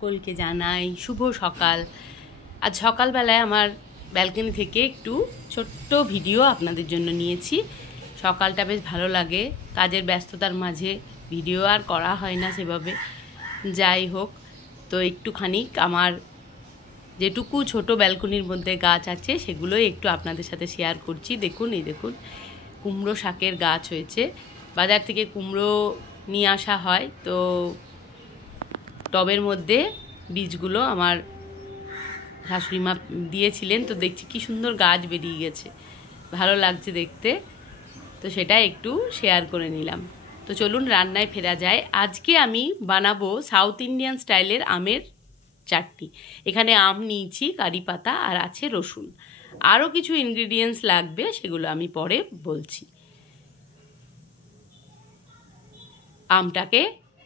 সকলকে জানাই শুভ সকাল। আজ সকালবেলায় আমার ব্যালকনি থেকে একটু ছোট্ট ভিডিও আপনাদের জন্য নিয়েছি। সকালটা বেশ ভালো লাগে, কাজের ব্যস্ততার মাঝে ভিডিও আর করা হয় না সেভাবে। যাই হোক, তো একটুখানি আমার যেটুকু ছোট ব্যালকনির মধ্যে গাছ আছে সেগুলোই একটু আপনাদের সাথে শেয়ার করছি। দেখুন, এই দেখুন কুমড়ো শাকের গাছ হয়েছে। বাজার থেকে কুমড়ো নিয়ে আসা হয়, তো টবের মধ্যে বীজগুলো আমার শাশুড়ি মা দিয়েছিলেন, তো দেখছি কি সুন্দর গাছ বেরিয়ে গেছে, ভালো লাগছে দেখতে, তো সেটা একটু শেয়ার করে নিলাম। তো চলুন রান্নায় ফেরা যায়। আজকে আমি বানাবো সাউথ ইন্ডিয়ান স্টাইলের আমের চাটনি। এখানে আম নিয়েছি, কারি পাতা, আর আছে রসুন। আরও কিছু ইনগ্রিডিয়েন্টস লাগবে, সেগুলো আমি পরে বলছি। আমটাকে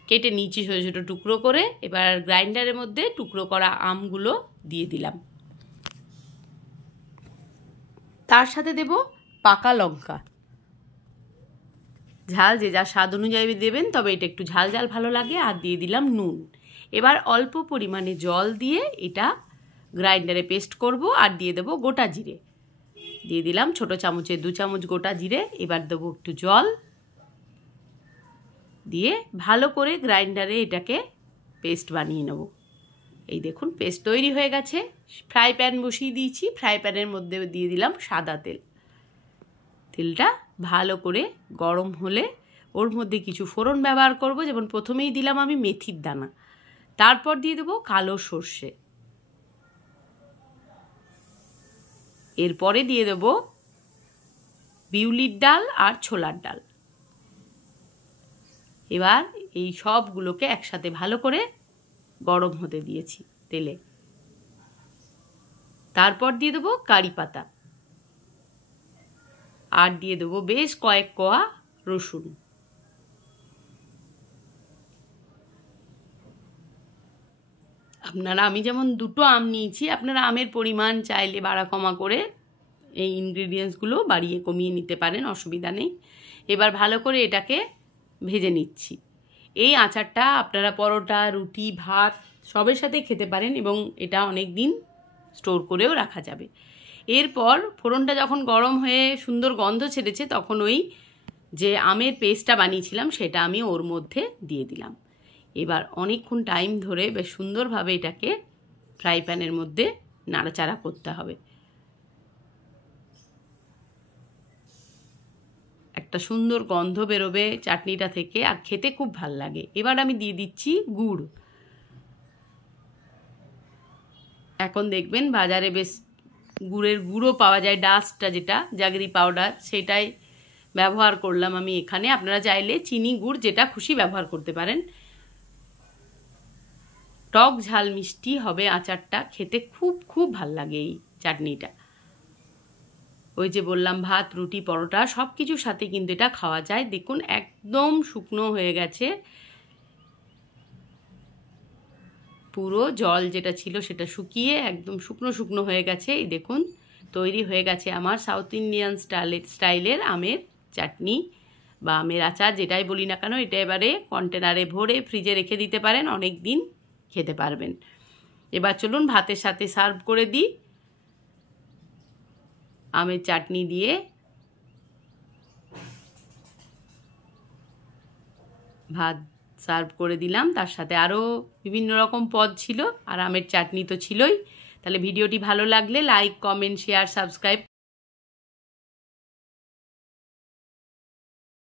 কেটে নিয়েছি ছোটো ছোটো টুকরো করে। এবার গ্রাইন্ডারের মধ্যে টুকরো করা আমগুলো দিয়ে দিলাম। তার সাথে দেব পাকা লঙ্কা, ঝাল যে যা স্বাদ অনুযায়ী দেবেন, তবে এটা একটু ঝাল ঝাল ভালো লাগে। আর দিয়ে দিলাম নুন। এবার অল্প পরিমাণে জল দিয়ে এটা গ্রাইন্ডারে পেস্ট করব। আর দিয়ে দেবো গোটা জিরে, দিয়ে দিলাম ছোটো চামচে 2 চামচ গোটা জিরে। এবার দেবো একটু জল দিয়ে ভালো করে গ্রাইন্ডারে এটাকে পেস্ট বানিয়ে নেব। এই দেখুন পেস্ট তৈরি হয়ে গেছে। ফ্রাই প্যান বসিয়ে দিয়েছি, ফ্রাই প্যানের মধ্যে দিয়ে দিলাম সাদা তেল। তেলটা ভালো করে গরম হলে ওর মধ্যে কিছু ফোড়ন ব্যবহার করব, যেমন প্রথমেই দিলাম আমি মেথির দানা, তারপর দিয়ে দেবো কালো সর্ষে, এরপরে দিয়ে দেবো বিউলির ডাল আর ছোলার ডাল। এবার এই সবগুলোকে একসাথে ভালো করে গরম হতে দিয়েছি তেলে। তারপর দিয়ে দেবো কারি পাতা, আর দিয়ে দেবো বেশ কয়েক কোয়া রসুন। আপনারা, আমি যেমন 2টো আম নিয়েছি, আপনারা আমের পরিমাণ চাইলে বাড়া কমা করে এই ইনগ্রিডিয়েন্টসগুলো বাড়িয়ে কমিয়ে নিতে পারেন, অসুবিধা নেই। এবার ভালো করে এটাকে ভেজে নিচ্ছি। এই আচারটা আপনারা পরোটা, রুটি, ভাত সবের সাথে খেতে পারেন এবং এটা অনেক দিন স্টোর করেও রাখা যাবে। এরপর ফোড়নটা যখন গরম হয়ে সুন্দর গন্ধ ছেড়েছে, তখন ওই যে আমের পেস্টটা বানিয়েছিলাম সেটা আমি ওর মধ্যে দিয়ে দিলাম। এবার অনেকক্ষণ টাইম ধরে বেশ সুন্দরভাবে এটাকে ফ্রাই প্যানের মধ্যে নাড়াচাড়া করতে হবে। একটা সুন্দর গন্ধ বেরোবে চাটনিটা থেকে, আর খেতে খুব ভাল লাগে। এবার আমি দিয়ে দিচ্ছি গুড়। এখন দেখবেন বাজারে বেশ গুড়ের গুঁড়ো পাওয়া যায়, ডাস্টটা যেটা জাগরি পাউডার, সেটাই ব্যবহার করলাম আমি এখানে। আপনারা চাইলে চিনি গুড় যেটা খুশি ব্যবহার করতে পারেন। টক ঝাল মিষ্টি হবে আচারটা, খেতে খুব খুব ভাল লাগে এই চাটনিটা। ওই যে বললাম, ভাত, রুটি, পরোটা সব কিছুর সাথে কিন্তু এটা খাওয়া যায়। দেখুন একদম শুকনো হয়ে গেছে, পুরো জল যেটা ছিল সেটা শুকিয়ে একদম শুকনো শুকনো হয়ে গেছে। এই দেখুন তৈরি হয়ে গেছে আমার সাউথ ইন্ডিয়ান স্টাইলের আমের চাটনি বা আমের আচার, যেটাই বলি না কেন। এটা এবারে কন্টেনারে ভরে ফ্রিজে রেখে দিতে পারেন, অনেক দিন খেতে পারবেন। এবার চলুন ভাতের সাথে সার্ভ করে দিই। আমের চাটনি দিয়ে ভাত সার্ভ করে দিলাম, তার সাথে আরও বিভিন্ন রকম পদ ছিল, আর আমের চাটনি তো ছিলই। তাহলে ভিডিওটি ভালো লাগলে লাইক, কমেন্ট, শেয়ার, সাবস্ক্রাইব